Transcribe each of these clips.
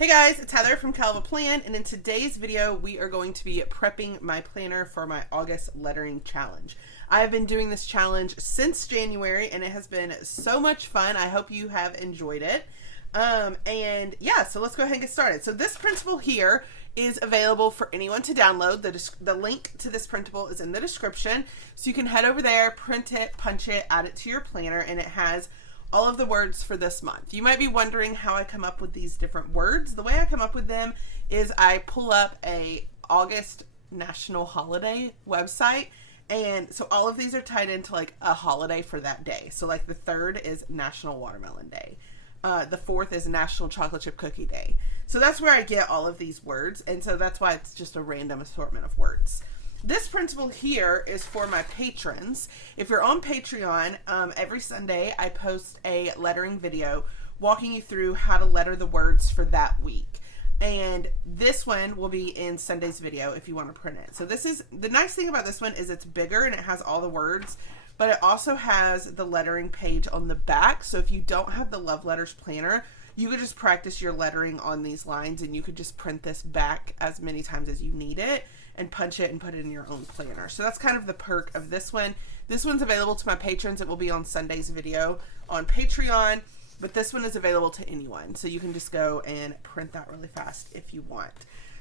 Hey guys, it's Heather from Kell Plan, and in today's video we are going to be prepping my planner for my August lettering challenge. I have been doing this challenge since January and it has been so much fun. I hope you have enjoyed it. And yeah, so let's go ahead and get started. So this printable here is available for anyone to download. The link to this printable is in the description, so you can head over there, print it, punch it, add it to your planner, and it has all of the words for this month. You might be wondering how I come up with these different words. The way I come up with them is I pull up a August national holiday website, and so all of these are tied into like a holiday for that day. So like the 3rd is National Watermelon Day. The 4th is National Chocolate Chip Cookie Day. So that's where I get all of these words, and so that's why it's just a random assortment of words. This printable here is for my patrons. If you're on Patreon, every Sunday I post a lettering video walking you through how to letter the words for that week. And this one will be in Sunday's video if you want to print it. So this is, the nice thing about this one is it's bigger and it has all the words, but it also has the lettering page on the back. So if you don't have the Love Letters planner, you could just practice your lettering on these lines and you could just print this back as many times as you need it and punch it and put it in your own planner. So that's kind of the perk of this one. This one's available to my patrons. It will be on Sunday's video on Patreon, but this one is available to anyone. So you can just go and print that really fast if you want.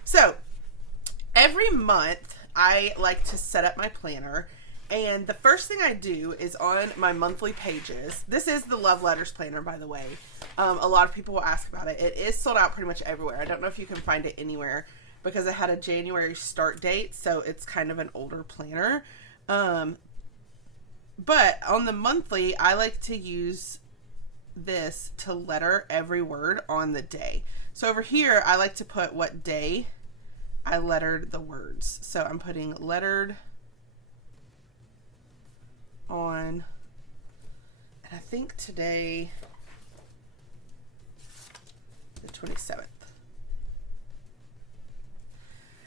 So every month I like to set up my planner, and the first thing I do is on my monthly pages. This is the Love Letters planner, by the way. A lot of people will ask about it. It is sold out pretty much everywhere. I don't know if you can find it anywhere, because it had a January start date, so it's kind of an older planner. But on the monthly, I like to use this to letter every word on the day. So over here, I like to put what day I lettered the words. So I'm putting lettered on, and I think today, the 27th.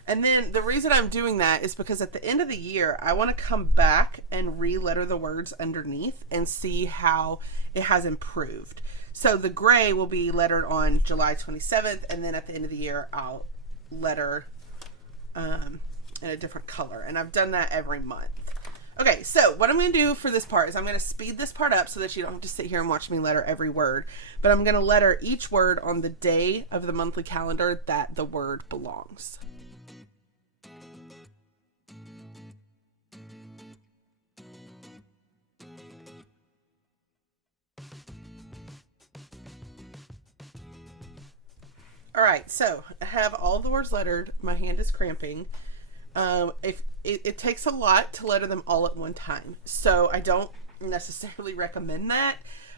And then the reason I'm doing that is because at the end of the year, I want to come back and re-letter the words underneath and see how it has improved. So the gray will be lettered on July 27th, and then at the end of the year, I'll letter in a different color. And I've done that every month. Okay, so what I'm going to do for this part is I'm going to speed this part up so that you don't have to sit here and watch me letter every word. But I'm going to letter each word on the day of the monthly calendar that the word belongs. All right, so I have all the words lettered. My hand is cramping. If it takes a lot to letter them all at one time, so I don't necessarily recommend that,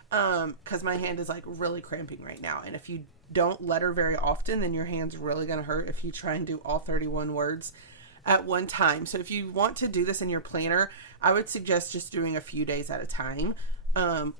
because my hand is like really cramping right now. And if you don't letter very often, then your hand's really gonna hurt if you try and do all 31 words at one time. So if you want to do this in your planner, I would suggest just doing a few days at a time,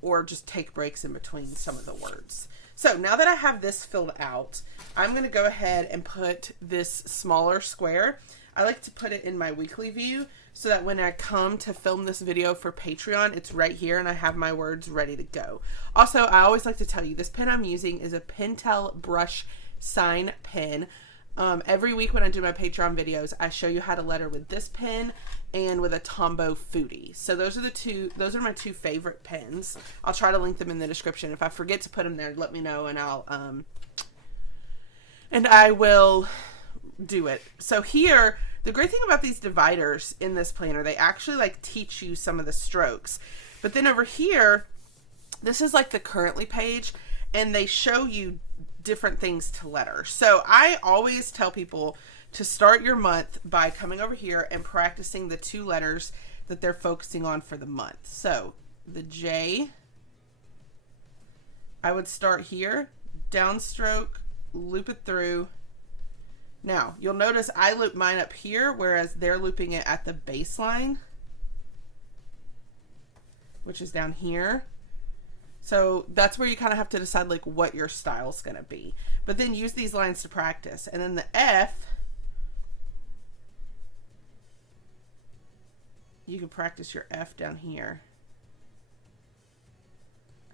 or just take breaks in between some of the words. So now that I have this filled out, I'm going to go ahead and put this smaller square. I like to put it in my weekly view so that when I come to film this video for Patreon, it's right here and I have my words ready to go. Also, I always like to tell you, this pen I'm using is a Pentel brush sign pen. Every week when I do my Patreon videos, I show you how to letter with this pen and with a Tombow Foodie. So those are my two favorite pens. I'll try to link them in the description. If I forget to put them there, let me know and I will do it. So here, the great thing about these dividers in this planner, they actually like teach you some of the strokes. But then over here, this is like the currently page, and they show you different things to letter. So I always tell people to start your month by coming over here and practicing the 2 letters that they're focusing on for the month. So the J, I would start here, downstroke, loop it through. Now you'll notice I loop mine up here, whereas they're looping it at the baseline, which is down here. So that's where you kind of have to decide like what your style is going to be. But then use these lines to practice. And then the F, you can practice your F down here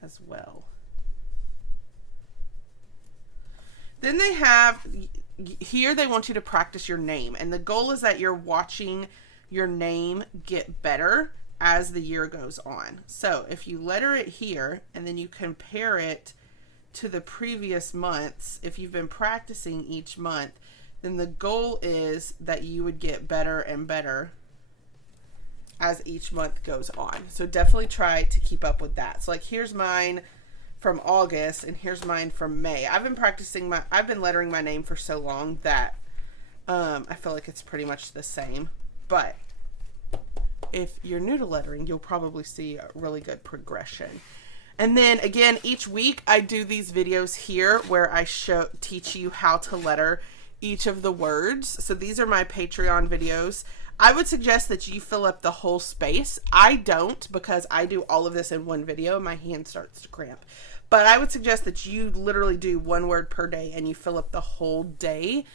as well. Then they have, here they want you to practice your name. And the goal is that you're watching your name get better as the year goes on. So if you letter it here and then you compare it to the previous months, if you've been practicing each month, then the goal is that you would get better and better as each month goes on. So definitely try to keep up with that. So like here's mine from August and here's mine from May. I've been lettering my name for so long that I feel like it's pretty much the same. But if you're new to lettering, you'll probably see a really good progression. And then again, each week I do these videos here where I teach you how to letter each of the words. So these are my Patreon videos. I would suggest that you fill up the whole space. I don't, because I do all of this in one video. My hand starts to cramp. But I would suggest that you literally do one word per day and you fill up the whole day.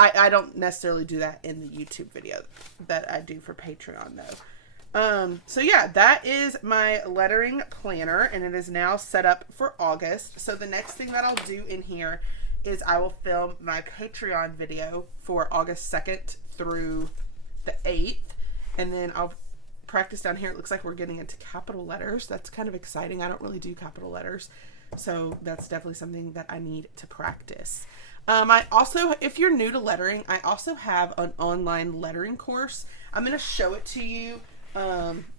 I don't necessarily do that in the YouTube video that I do for Patreon though. So yeah, that is my lettering planner and it is now set up for August. So the next thing that I'll do in here is I will film my Patreon video for August 2nd through the 8th. And then I'll practice down here. It looks like we're getting into capital letters. That's kind of exciting. I don't really do capital letters. So that's definitely something that I need to practice. I also, if you're new to lettering, I also have an online lettering course. I'm going to show it to you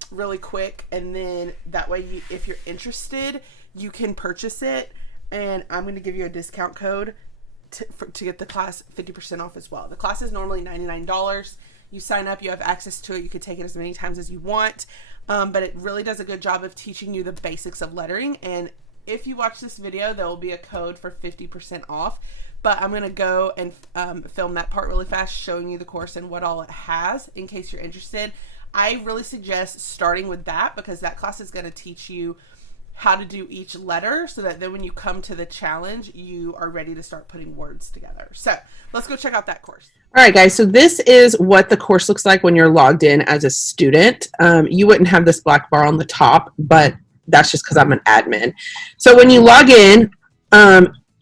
really quick. And then that way, if you're interested, you can purchase it. And I'm going to give you a discount code to get the class 50% off as well. The class is normally $99. You sign up, you have access to it. You can take it as many times as you want. But it really does a good job of teaching you the basics of lettering. And if you watch this video, there will be a code for 50% off. But I'm going to go and film that part really fast, showing you the course and what all it has in case you're interested. I really suggest starting with that because that class is going to teach you how to do each letter so that then when you come to the challenge, you are ready to start putting words together. So let's go check out that course. All right, guys, so this is what the course looks like when you're logged in as a student. You wouldn't have this black bar on the top, but that's just because I'm an admin. So when you log in,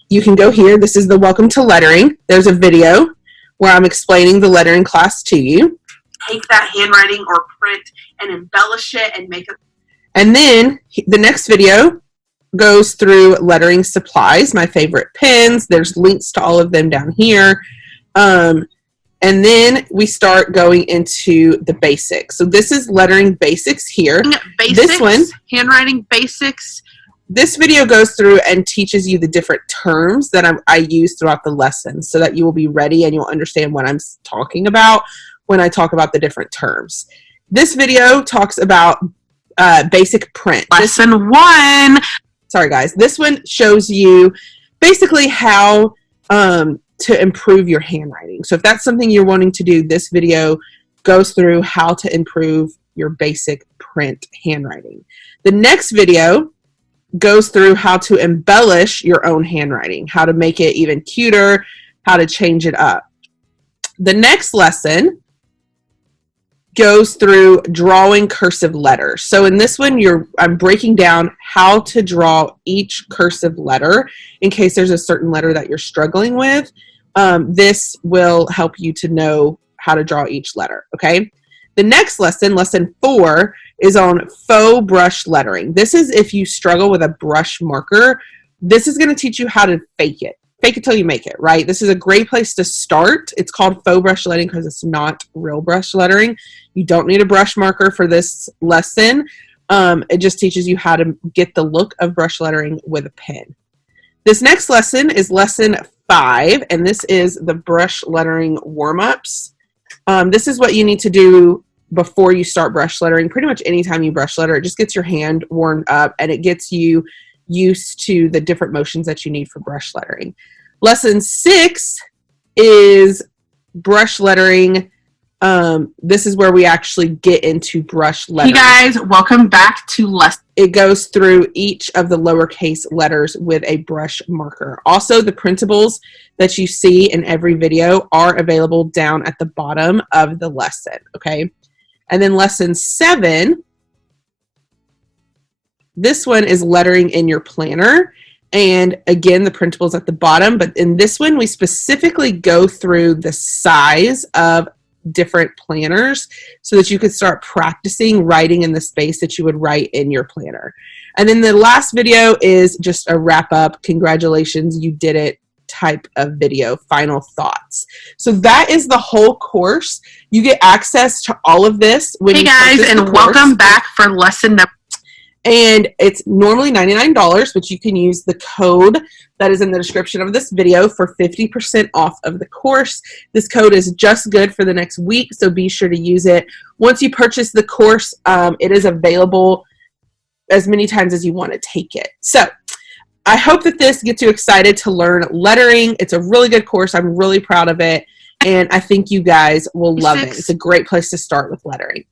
you can go here. This is the Welcome to Lettering. There's a video where I'm explaining the lettering class to you. Take that handwriting or print and embellish it and make it. And then the next video goes through lettering supplies, my favorite pens. There's links to all of them down here. And then we start going into the basics. So this is lettering basics here. This one, handwriting basics. This video goes through and teaches you the different terms that I use throughout the lesson so that you will be ready and you'll understand what I'm talking about when I talk about the different terms. This video talks about basic print. Lesson 1. Sorry, guys. This one shows you basically how to improve your handwriting. So if that's something you're wanting to do, this video goes through how to improve your basic print handwriting. The next video goes through how to embellish your own handwriting, how to make it even cuter, how to change it up. The next lesson goes through drawing cursive letters. So in this one, I'm breaking down how to draw each cursive letter in case there's a certain letter that you're struggling with. This will help you to know how to draw each letter, okay? The next lesson, lesson 4, is on faux brush lettering. This is if you struggle with a brush marker. This is going to teach you how to fake it. Fake it till you make it, right? This is a great place to start. It's called faux brush lettering because it's not real brush lettering. You don't need a brush marker for this lesson. It just teaches you how to get the look of brush lettering with a pen. This next lesson is lesson 5, and this is the brush lettering warm-ups. This is what you need to do before you start brush lettering. Pretty much anytime you brush letter, it just gets your hand warmed up and it gets you used to the different motions that you need for brush lettering. Lesson 6 is brush lettering. This is where we actually get into brush lettering. Hey guys, welcome back to lesson. It goes through each of the lowercase letters with a brush marker. Also, the printables that you see in every video are available down at the bottom of the lesson, okay? And then lesson 7, this one is lettering in your planner. And again, the printable is at the bottom, but in this one, we specifically go through the size of different planners so that you could start practicing writing in the space that you would write in your planner. And then the last video is just a wrap up, congratulations, you did it type of video, final thoughts. So that is the whole course. You get access to all of this when Hey guys, and welcome back for lesson number. And it's normally $99, but you can use the code that is in the description of this video for 50% off of the course. This code is just good for the next week, so be sure to use it. Once you purchase the course, it is available as many times as you want to take it. So I hope that this gets you excited to learn lettering. It's a really good course. I'm really proud of it, and I think you guys will love it. It's a great place to start with lettering.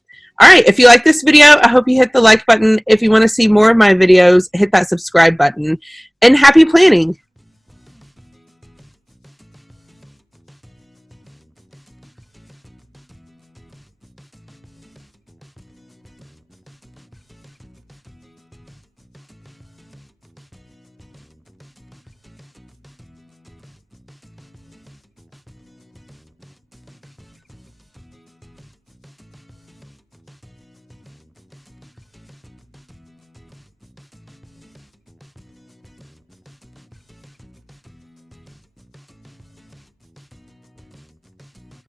All right, if you like this video, I hope you hit the like button. If you want to see more of my videos, hit that subscribe button. And happy planning!